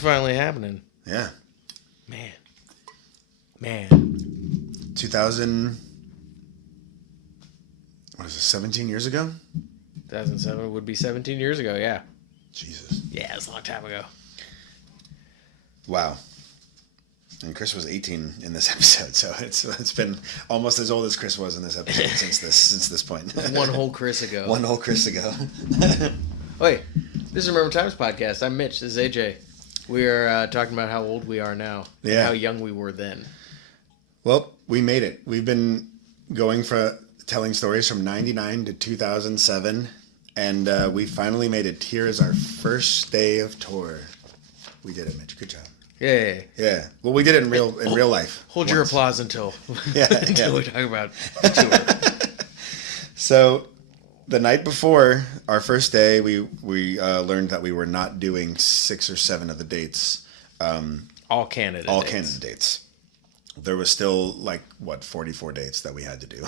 finally happening. Yeah. Man. 2000. What is it? 17 years ago. 2007 would be 17 years ago. Yeah. Jesus. Yeah, it's a long time ago. Wow. And Chris was 18 in this episode, so it's been almost as old as Chris was in this episode since this point. One whole Chris ago. One whole Chris ago. Wait, this is Remember Times podcast. I'm Mitch. This is AJ. We are talking about how old we are now. Yeah. And how young we were then. Well, we made it. We've been going for telling stories from 99 to 2007, and we finally made it. Here is our first day of tour. We did it, Mitch. Good job. Yeah. Yeah. Well, we did it in real life. Hold your applause until we talk about the tour. So, the night before our first day, we learned that we were not doing 6 or 7 of the dates. All Canada dates. There was still 44 dates that we had to do.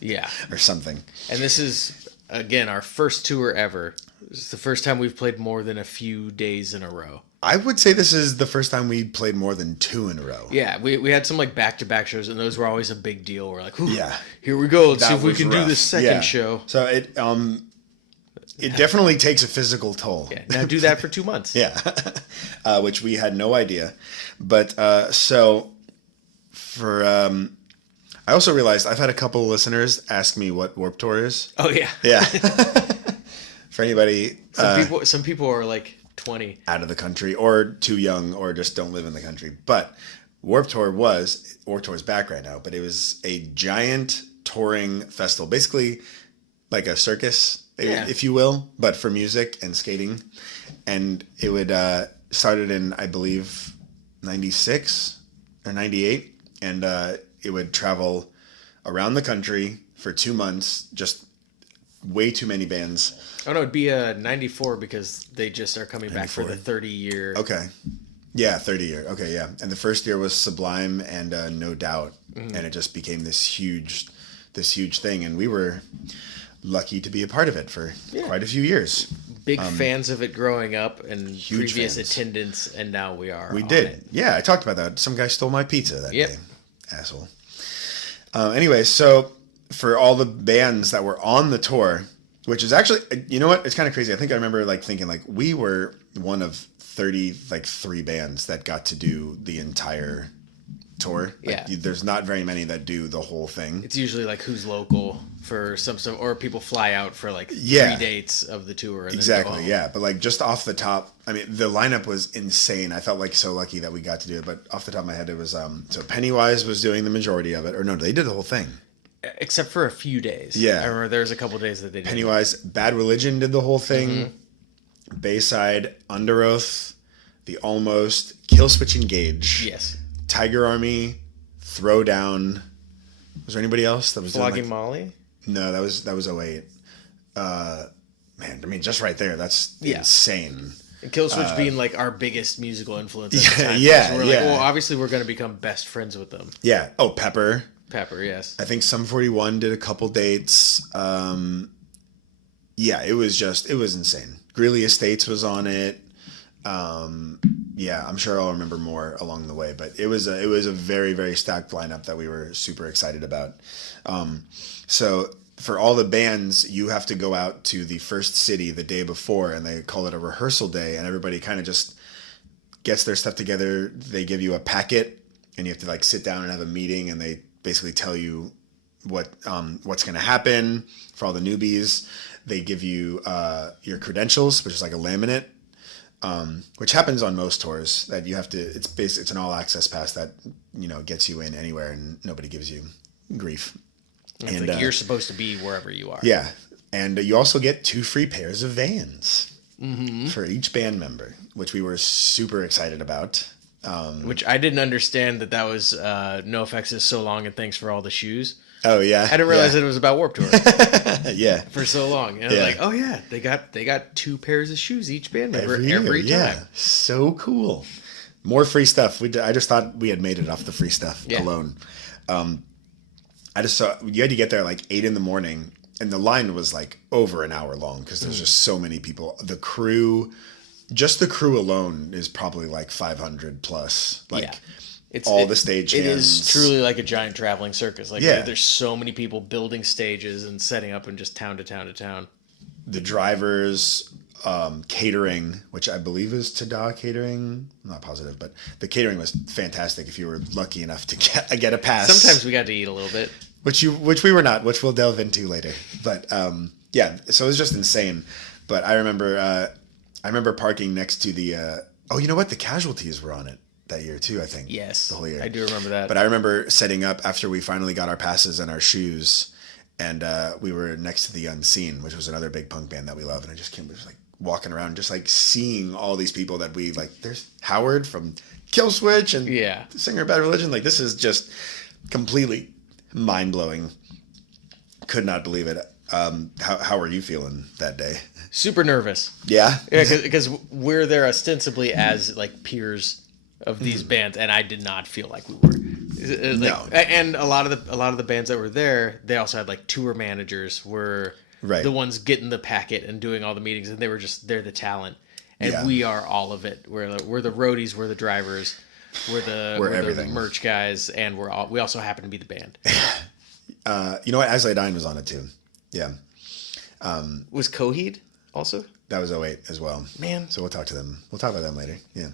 Yeah. Or something. And this is, again, our first tour ever. It's the first time we've played more than a few days in a row. I would say this is the first time we played more than 2 in a row. Yeah, we had some back-to-back shows, and those were always a big deal. We're like, yeah, here we go. Let's that see if we can rough. do this second show. So it definitely takes a physical toll. Yeah, now do that for 2 months. Yeah, which we had no idea. But so for I also realized I've had a couple of listeners ask me what Warped Tour is. Oh yeah, yeah. For anybody, some people are 20 out of the country or too young or just don't live in the country. But Warped Tour's back right now, but it was a giant touring festival, basically like a circus, if you will, but for music and skating. And it would started in, I believe, 96 or 98, and it would travel around the country for 2 months, just way too many bands. Oh no, it'd be 94 because they just are coming 94. Back for the 30-year. Okay. Yeah, 30-year. Okay, yeah. And the first year was Sublime and No Doubt, and it just became this huge thing, and we were lucky to be a part of it for quite a few years. Big fans of it growing up and previous fans. attendance, and now we are. We did. It. Yeah, I talked about that. Some guy stole my pizza that day. Asshole. Anyway, so for all the bands that were on the tour, which is actually, you know what? It's kind of crazy. I think I remember thinking we were one of 33 bands that got to do the entire tour. There's not very many that do the whole thing. It's usually who's local for some, or people fly out for 3 dates of the tour. And exactly. then Yeah. But just off the top, I mean, the lineup was insane. I felt so lucky that we got to do it. But off the top of my head, it was, so Pennywise was doing the majority of it, or no, they did the whole thing. Except for a few days. Yeah. I remember there was a couple days that they did. Pennywise, Bad Religion did the whole thing. Bayside, Under Oath, The Almost, Killswitch Engage. Yes. Tiger Army, Throwdown. Was there anybody else that was Flogging Molly? No, that was 08. Man, I mean, just right there, that's insane. And Killswitch being our biggest musical influence at the time. Yeah, we're well, obviously we're going to become best friends with them. Yeah. Oh, Pepper, yes. I think Sum 41 did a couple dates. Yeah, it was insane. Greeley Estates was on it. Yeah, I'm sure I'll remember more along the way, but it was a very, very stacked lineup that we were super excited about. So for all the bands, you have to go out to the first city the day before, and they call it a rehearsal day, and everybody kind of just gets their stuff together. They give you a packet, and you have to sit down and have a meeting, and they basically tell you what's going to happen for all the newbies. They give you your credentials, which is like a laminate, which happens on most tours. That you have to. It's an all access pass that gets you in anywhere, and nobody gives you grief. And you're supposed to be wherever you are. Yeah, and you also get 2 free pairs of Vans for each band member, which we were super excited about. Which I didn't understand that was NoFX's So Long and Thanks for All the Shoes. Oh yeah, I didn't realize that it was about Warped Tour. Yeah, for so long, and I was like, oh yeah, they got 2 pairs of shoes each band member every time. Yeah, so cool. More free stuff. I just thought we had made it off the free stuff alone. I just saw you had to get there 8 in the morning, and the line was over an hour long because there's just so many people. The crew just the crew alone is probably like 500 plus. Like, Yeah. the stage It hands. is truly like a giant traveling circus. Like, Yeah. there's so many people building stages and setting up in just town to town to town. The drivers, catering, which I believe is Tada Catering. I'm not positive, but the catering was fantastic. If you were lucky enough to get a pass, Sometimes we got to eat a little bit. which we were not, which we'll delve into later. But yeah, so it was just insane. But I remember parking next to the. Oh, you know what? The Casualties were on it that year too, I think. Yes, the whole year. I do remember that. But I remember setting up after we finally got our passes and our shoes, and we were next to the Unseen, which was another big punk band that we love. And I just was like walking around, just like seeing all these people that we like. There's Howard from Killswitch and the singer of Bad Religion. Like, this is just completely mind blowing. Could not believe it. How were you feeling that day? Super nervous. Yeah, because we're there ostensibly as like peers of these bands, and I did not feel like we were. No. And a lot of the bands that were there, they also had like tour managers were the ones getting the packet and doing all the meetings, and they're the talent, and we are all of it. We're the roadies, we're the drivers, we're the merch guys, and we also happen to be the band. You know what? As I Dine was on it too. Yeah. Was Coheed also? That was 08 as well. Man. So we'll talk to them. We'll talk about them later. Yeah.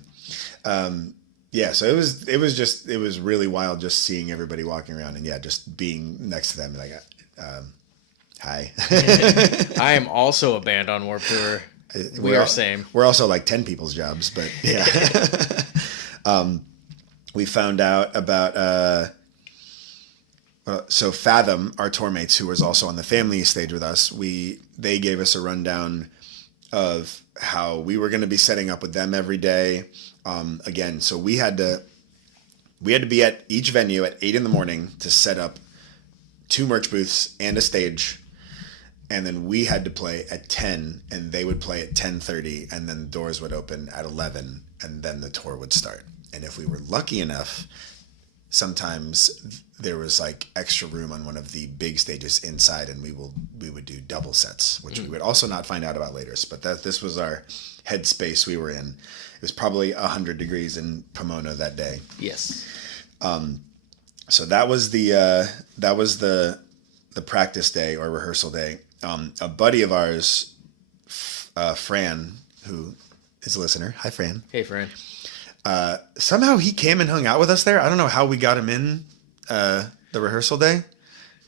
Yeah. So it was really wild just seeing everybody walking around and just being next to them. Like, hi. I am also a band on Warped Tour. We are same. We're also like 10 people's jobs, but yeah. We found out about, so Fathom, our tour mates, who was also on the family stage with us, they gave us a rundown of how we were going to be setting up with them every day. Again, so we had to be at each venue at 8 a.m. to set up 2 merch booths and a stage. And then we had to play at 10 and they would play at 10:30, and then the doors would open at 11 and then the tour would start. And if we were lucky enough, sometimes there was like extra room on one of the big stages inside, and we would do double sets, which we would also not find out about later. But this was our headspace we were in. It was probably 100 degrees in Pomona that day. Yes. So that was the practice day or rehearsal day. A buddy of ours, Fran, who is a listener. Hi, Fran. Hey, Fran. Somehow he came and hung out with us there. I don't know how we got him in the rehearsal day,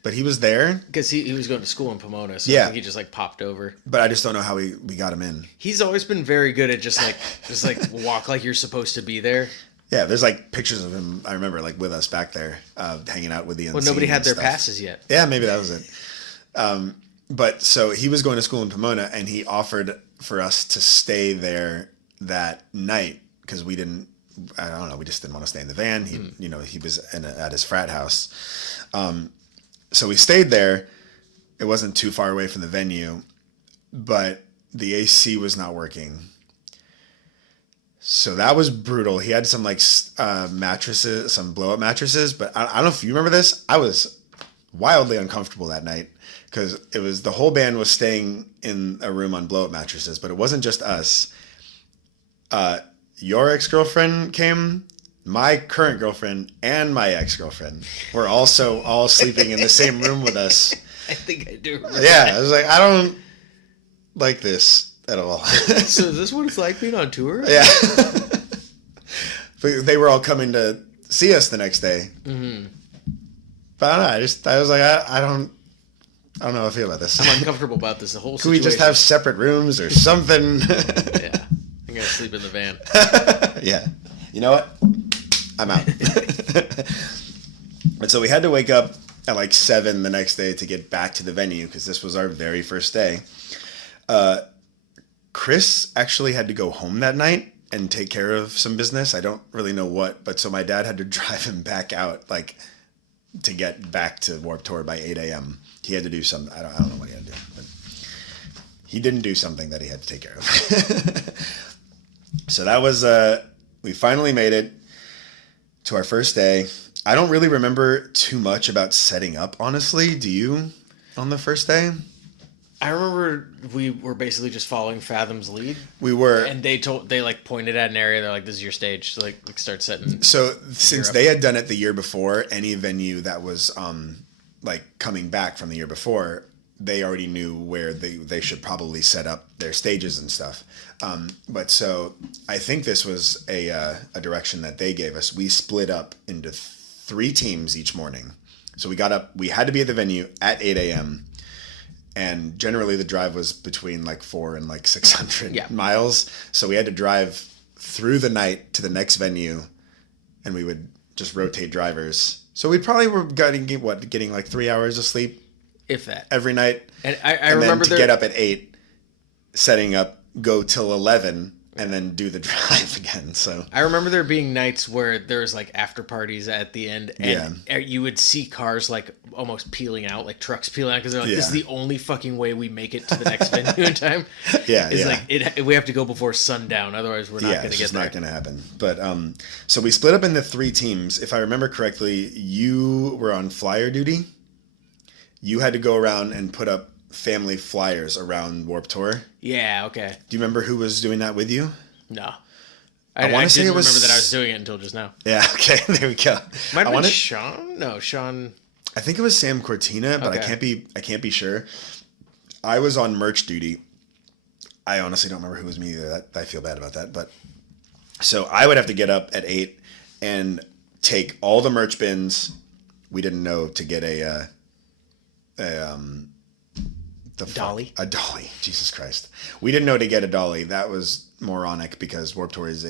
but he was there. Because he was going to school in Pomona, so I think he just like popped over. But I just don't know how we got him in. He's always been very good at just walk like you're supposed to be there. Yeah, there's like pictures of him, I remember, like with us back there, hanging out with the Unseen. Well, nobody had their stuff. passes yet. Yeah, maybe that was it. But so he was going to school in Pomona, and he offered for us to stay there that night because we didn't. I don't know. We just didn't want to stay in the van. He was at his frat house. So we stayed there. It wasn't too far away from the venue, but the AC was not working. So that was brutal. He had some mattresses, some blow up mattresses, but I don't know if you remember this. I was wildly uncomfortable that night because the whole band was staying in a room on blow up mattresses, but it wasn't just us. Your ex-girlfriend came, my current girlfriend, and my ex-girlfriend were also all sleeping in the same room with us. I think I do remember. Yeah, I was like, I don't like this at all. So is this what it's like being on tour? Yeah. But they were all coming to see us the next day. Mm-hmm. But I don't know, I was like, I don't know how I feel about this. I'm uncomfortable about this, the whole Can situation. we just have separate rooms or something? Yeah. I'm going to sleep in the van. Yeah. You know what? I'm out. And so we had to wake up at like 7 the next day to get back to the venue because this was our very first day. Chris actually had to go home that night and take care of some business. I don't really know what, but so my dad had to drive him back out to get back to Warped Tour by 8 a.m. He had to do some, I don't know what he had to do, but he didn't do something that he had to take care of. So that was, we finally made it to our first day. I don't really remember too much about setting up, honestly. Do you on the first day? I remember we were basically just following Fathom's lead. We were, and they like pointed at an area. They're like, "This is your stage." So like start setting. So since they had done it the year before, any venue that was like coming back from the year before, they already knew where they should probably set up their stages and stuff. But so I think this was a direction that they gave us. We split up into 3 teams each morning. So we got up. We had to be at the venue at 8 a.m. And generally the drive was between like 4 and like 600 miles. So we had to drive through the night to the next venue, and we would just rotate drivers. So we probably were getting like 3 hours of sleep, if that, every night. And I remember then to get up at 8, setting up, go till 11, and then do the drive again. So I remember there being nights where there's like after parties at the end, and you would see cars like almost peeling out, like trucks peeling out, because they're like, "This is the only fucking way we make it to the next venue in time." Like we have to go before sundown, otherwise we're not going to get there. Not going to happen. But so we split up into 3 teams. If I remember correctly, you were on flyer duty. You had to go around and put up family flyers around Warped Tour. Yeah, okay. Do you remember who was doing that with you? No. I want to say it was... remember that I was doing it until just now. Yeah, okay, there we go. Might have been Sean? No, Sean... I think it was Sam Cortina, but okay. I can't be sure. I was on merch duty. I honestly don't remember who was me either. I feel bad about that. But so I would have to get up at 8 and take all the merch bins. We didn't know to get a dolly. A dolly. Jesus Christ. We didn't know to get a dolly. That was moronic because Warped Tour is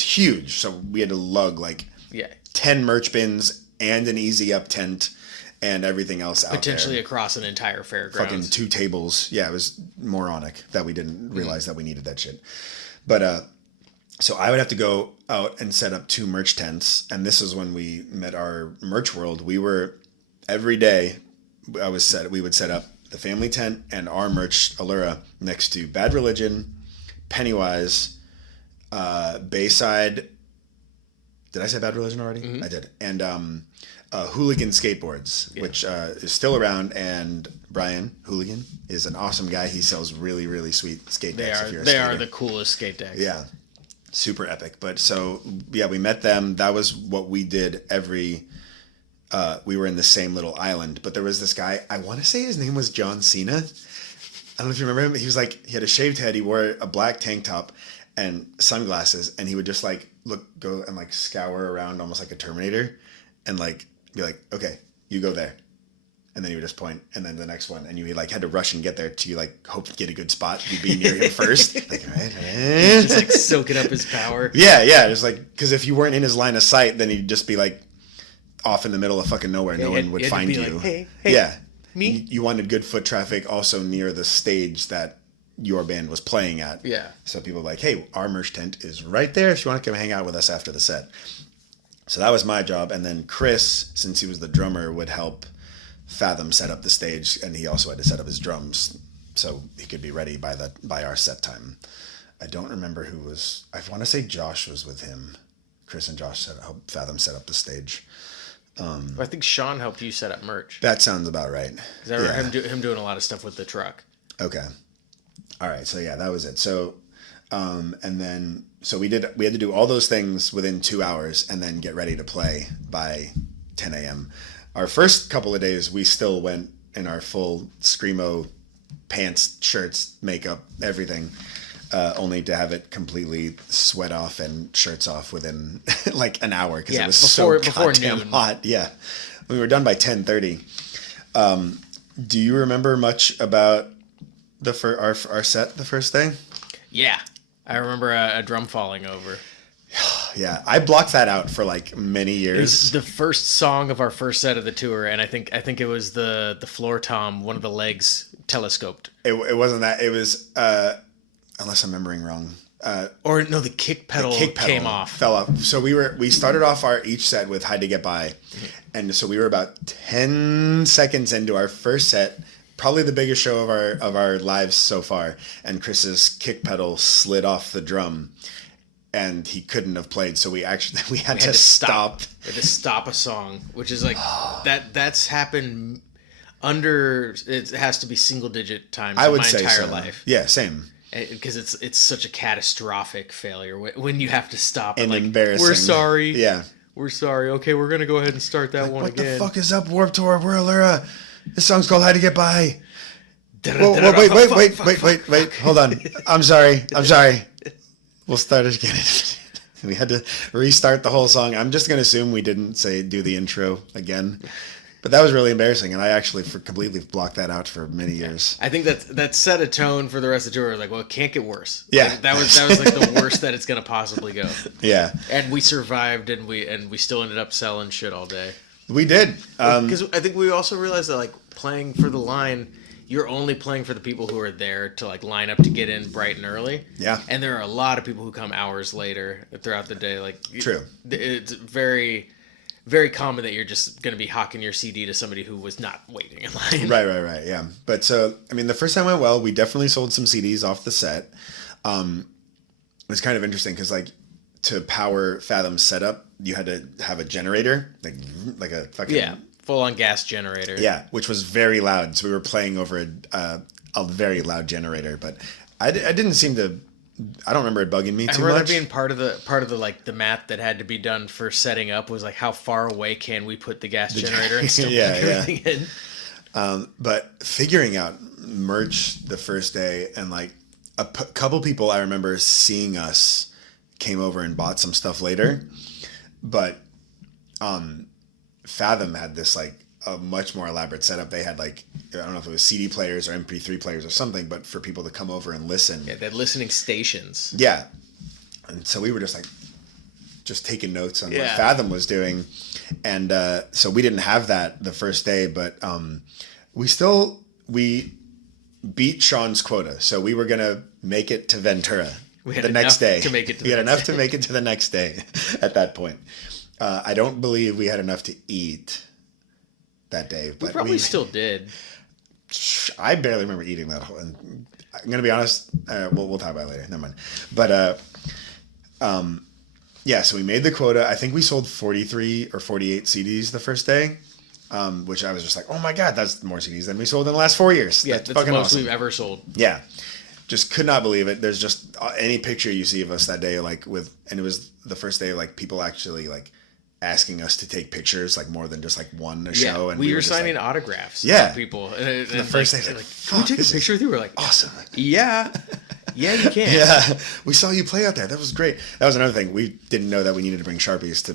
huge. So we had to lug like 10 merch bins and an easy up tent and everything else out potentially there. Across an entire fairgrounds. Fucking 2 tables. Yeah, it was moronic that we didn't realize that we needed that shit. But so I would have to go out and set up 2 merch tents, and this is when we met our merch world. We were every day we would set up the family tent and our merch Allura next to Bad Religion, Pennywise, Bayside. Did I say Bad Religion already? Mm-hmm. I did. And Hooligan Skateboards, which is still around. And Brian Hooligan is an awesome guy. He sells really, really sweet skate decks. They are the coolest skate decks. Yeah. Super epic. But so, yeah, we met them. That was what we did every... we were in the same little island, but there was this guy, I want to say his name was John Cena. I don't know if you remember him. He was like, he had a shaved head. He wore a black tank top and sunglasses, and he would just like go and like scour around almost like a Terminator and like be like, okay, you go there. And then he would just point, and then the next one, and you like had to rush and get there to like hope to get a good spot. You'd be near him first. Like, right. Just like soaking up his power. Yeah. Just like, because if you weren't in his line of sight, then he'd just be like, off in the middle of fucking nowhere, no one would find you. Like, hey, yeah, me. You wanted good foot traffic, also near the stage that your band was playing at. Yeah. So people were like, hey, our merch tent is right there. If you want to come hang out with us after the set. So that was my job, and then Chris, since he was the drummer, would help Fathom set up the stage, and he also had to set up his drums so he could be ready by our set time. I don't remember who was. I want to say Josh was with him. Chris and Josh helped Fathom set up the stage. I think Sean helped you set up merch. That sounds about right. Because I remember him doing a lot of stuff with the truck. Okay. All right. So yeah, that was it. So, and then we had to do all those things within 2 hours and then get ready to play by 10 a.m. Our first couple of days, we still went in our full Screamo pants, shirts, makeup, everything. Only to have it completely sweat off and shirts off within like an hour because it was so goddamn hot. Yeah, we were done by 10:30. Do you remember much about our set the first day? Yeah, I remember a drum falling over. Yeah, I blocked that out for like many years. It was the first song of our first set of the tour, and I think it was the floor tom, one of the legs telescoped. It wasn't that. It was. Unless I'm remembering wrong. The kick pedal came off. Fell off. So we started off our each set with Hide to Get By. Mm-hmm. And so we were about 10 seconds into our first set, probably the biggest show of our lives so far. And Chris's kick pedal slid off the drum and he couldn't have played. So we had to stop. We had to stop a song, which is like that's happened It has to be single digit times I in would my say entire so. life. Yeah, same. Because it's such a catastrophic failure when you have to stop and like, embarrassing. we're sorry. Yeah. We're sorry. Okay, we're gonna go ahead and start that one what again. What the fuck is up, Warped Tour? We're Allura. This song's called How to Get By. Wait. Hold on. I'm sorry. We'll start it again. We had to restart the whole song. I'm just going to assume we didn't do the intro again. But that was really embarrassing, and I actually completely blocked that out for many years. I think that set a tone for the rest of the tour. Like, well, it can't get worse. Yeah, like, that was like the worst that it's gonna possibly go. Yeah, and we survived, and we still ended up selling shit all day. We did, because I think we also realized that like playing for the line, you're only playing for the people who are there to like line up to get in bright and early. Yeah, and there are a lot of people who come hours later throughout the day. Like, true, it's very very common that you're just going to be hawking your CD to somebody who was not waiting in line. Right. Yeah. But so, I mean, the first time went well. We definitely sold some CDs off the set. It was kind of interesting because, like, to power Fathom's setup, you had to have a generator, like a fucking full-on gas generator. Yeah, which was very loud. So we were playing over a very loud generator. But I didn't seem to. I don't remember it bugging me too much. I remember that being part of the like the math that had to be done for setting up was like, how far away can we put the gas generator and still plug everything in. But figuring out merch the first day, and like a couple people I remember seeing us came over and bought some stuff later. But Fathom had this like a much more elaborate setup. They had like, I don't know if it was CD players or MP3 players or something, but for people to come over and listen. Yeah, they had listening stations. Yeah. And so we were just taking notes on what Fathom was doing. And so we didn't have that the first day, but we beat Sean's quota. So we were going to make it to Ventura the next day. We had enough to make it to the next day at that point. I don't believe we had enough to eat that day, but we probably still did. I barely remember eating that whole. And I'm gonna be honest. We'll talk about it later. Never mind. But so we made the quota. I think we sold 43 or 48 CDs the first day, which I was just like, oh my god, that's more CDs than we sold in the last 4 years. Yeah, that's the most we've ever sold. Yeah, just could not believe it. There's just any picture you see of us that day, like and it was the first day, like people actually like asking us to take pictures, like more than just like one a show. And we were signing autographs. Yeah, to people. And the first day, like, can we take a picture with you? We're like, awesome. Yeah, you can. Yeah, we saw you play out there. That was great. That was another thing. We didn't know that we needed to bring Sharpies to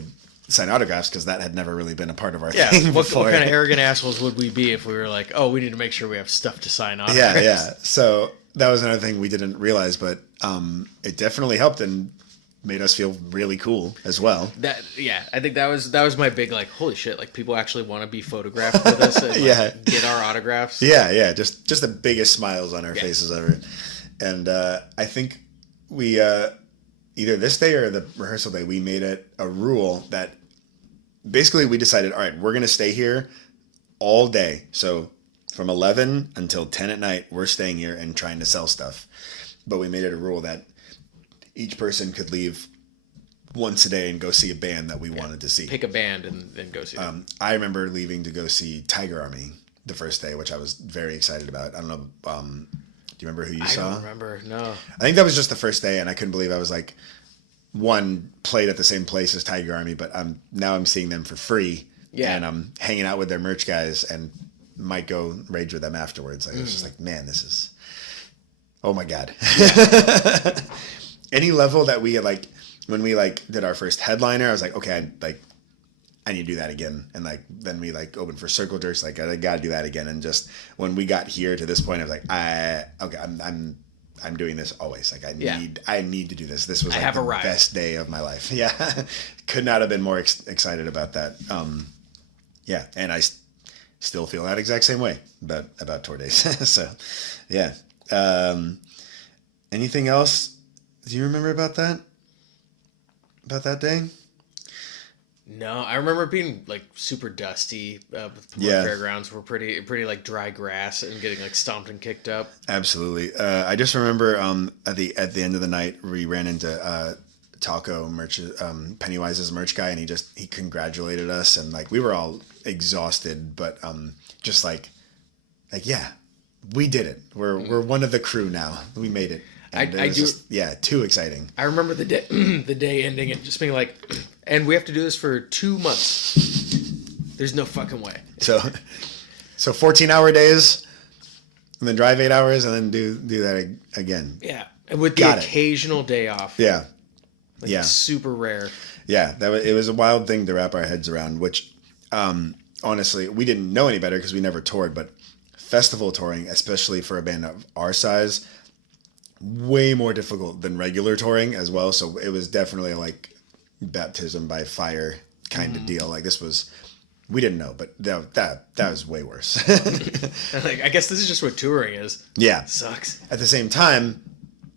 sign autographs because that had never really been a part of our thing. What kind of arrogant assholes would we be if we were like, oh, we need to make sure we have stuff to sign autographs? Yeah. So that was another thing we didn't realize, but it definitely helped and made us feel really cool as well. I think that was my big like, holy shit, like people actually want to be photographed with us and like, get our autographs. Yeah, just the biggest smiles on our faces ever. And I think we either this day or the rehearsal day, we made it a rule that basically we decided, all right, we're gonna stay here all day. So from 11 until 10 at night, we're staying here and trying to sell stuff. But we made it a rule that each person could leave once a day and go see a band that we wanted to see. Pick a band and go see them. I remember leaving to go see Tiger Army the first day, which I was very excited about. I don't know. Do you remember who you saw? I don't remember. No. I think that was just the first day, and I couldn't believe I was like, one played at the same place as Tiger Army, but now I'm seeing them for free. Yeah. And I'm hanging out with their merch guys and might go rage with them afterwards. Like, it was just like, man, this is, oh my God. Yeah. Any level that we had, like, when we like did our first headliner, I was like, okay, I need to do that again. And like, then we like opened for Circle Jerks. Like, I got to do that again. And just when we got here to this point, I was like, I'm doing this always. Like, I need to do this. This was like the best day of my life. Yeah. Could not have been more excited about that. Yeah. And I still feel that exact same way about tour days. So yeah. Anything else? Do you remember about that? About that day? No, I remember being like super dusty. With fairgrounds were pretty like dry grass and getting like stomped and kicked up. Absolutely. I just remember at the end of the night we ran into Taco merch, Pennywise's merch guy, and he congratulated us, and like we were all exhausted, but just like like, yeah, we did it. We're one of the crew now. We made it. And it was just, too exciting. I remember the day, the day ending and just being like, and we have to do this for 2 months. There's no fucking way. So 14-hour days, and then drive 8 hours, and then do that again. Yeah, and with the occasional day off. Yeah, It's super rare. Yeah, it was a wild thing to wrap our heads around. Which, honestly, we didn't know any better because we never toured. But festival touring, especially for a band of our size, way more difficult than regular touring as well. So it was definitely like baptism by fire kind of deal. Like this was, we didn't know, but that was way worse. Like, I guess this is just what touring is. Yeah. It sucks. At the same time,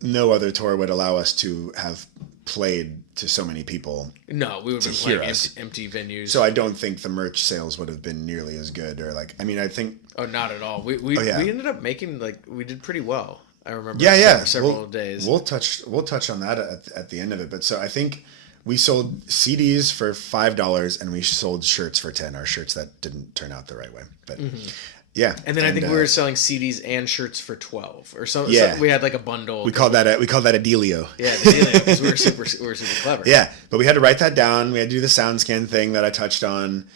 no other tour would allow us to have played to so many people. No, we would have been playing empty venues. So I don't think the merch sales would have been nearly as good, or like, I mean, I think. Oh, not at all. We ended up making, like, we did pretty well. I remember. Several days. We'll touch on that at the end of it. But so I think we sold CDs for $5 and we sold shirts for $10. Our shirts that didn't turn out the right way, but yeah. And then I think we were selling CDs and shirts for $12 or something. Yeah. So we had like a bundle. We called that a dealio. Yeah, the dealio, because we were super clever. Yeah, but we had to write that down. We had to do the sound scan thing that I touched on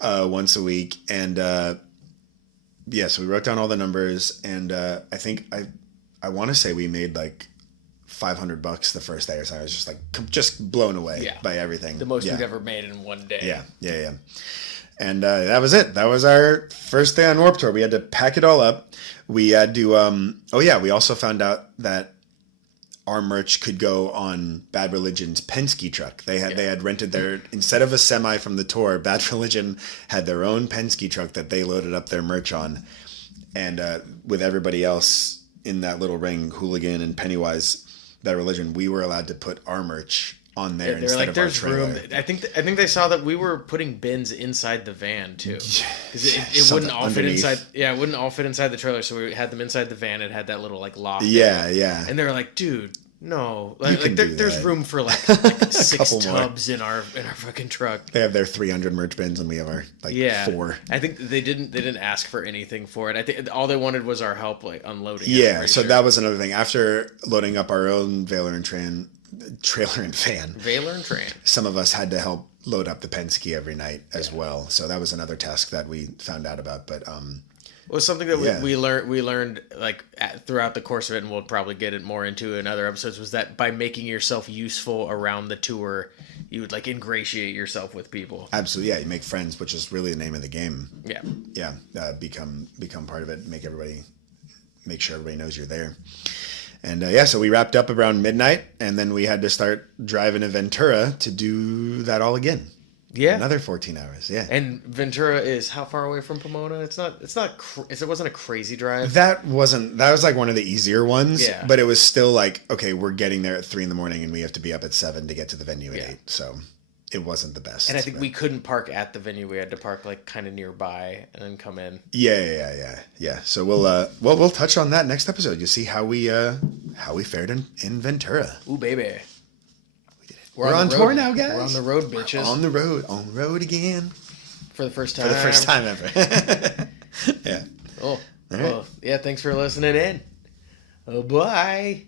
once a week, and so we wrote down all the numbers, and I think I want to say we made like $500 the first day or so. I was just blown away by everything. The most we've ever made in one day. Yeah. And that was it. That was our first day on Warped Tour. We had to pack it all up. We had to, we also found out that our merch could go on Bad Religion's Penske truck. They had rented their, instead of a semi from the tour, Bad Religion had their own Penske truck that they loaded up their merch on. And with everybody else in that little ring, Hooligan and Pennywise, Bad Religion, we were allowed to put our merch on there instead of our trailer. Room. I think they saw that we were putting bins inside the van too, because it wouldn't all fit inside. Yeah, it wouldn't all fit inside the trailer, so we had them inside the van. It had that little like loft. Yeah. And they were like, "Dude, no, there's room for like 6 tubs in our fucking truck." They have their 300 merch bins, and we have our 4. I think they didn't ask for anything for it. I think all they wanted was our help, like unloading. Yeah, so that was another thing. After loading up our own trailer and van. Some of us had to help load up the Penske every night as well. So that was another task that we found out about. But well, something that we learned like throughout the course of it, and we'll probably get it more into in other episodes, was that by making yourself useful around the tour, you would like ingratiate yourself with people. Absolutely, yeah. You make friends, which is really the name of the game. Yeah. Become part of it. Make sure everybody knows you're there. And so we wrapped up around midnight, and then we had to start driving to Ventura to do that all again. Yeah, another 14 hours. Yeah, and Ventura is how far away from Pomona? It wasn't a crazy drive. That was like one of the easier ones. Yeah, but it was still like, okay, we're getting there at 3 a.m, and we have to be up at 7 to get to the venue at 8. So it wasn't the best. And I think we couldn't park at the venue. We had to park like kind of nearby and then come in. Yeah. So we'll touch on that next episode. You'll see how we fared in Ventura. Ooh, baby. We did it. We're on tour now, guys. We're on the road, bitches. On the road again. For the first time. For the first time ever. Yeah. Oh. Well, yeah, thanks for listening in. Oh, bye.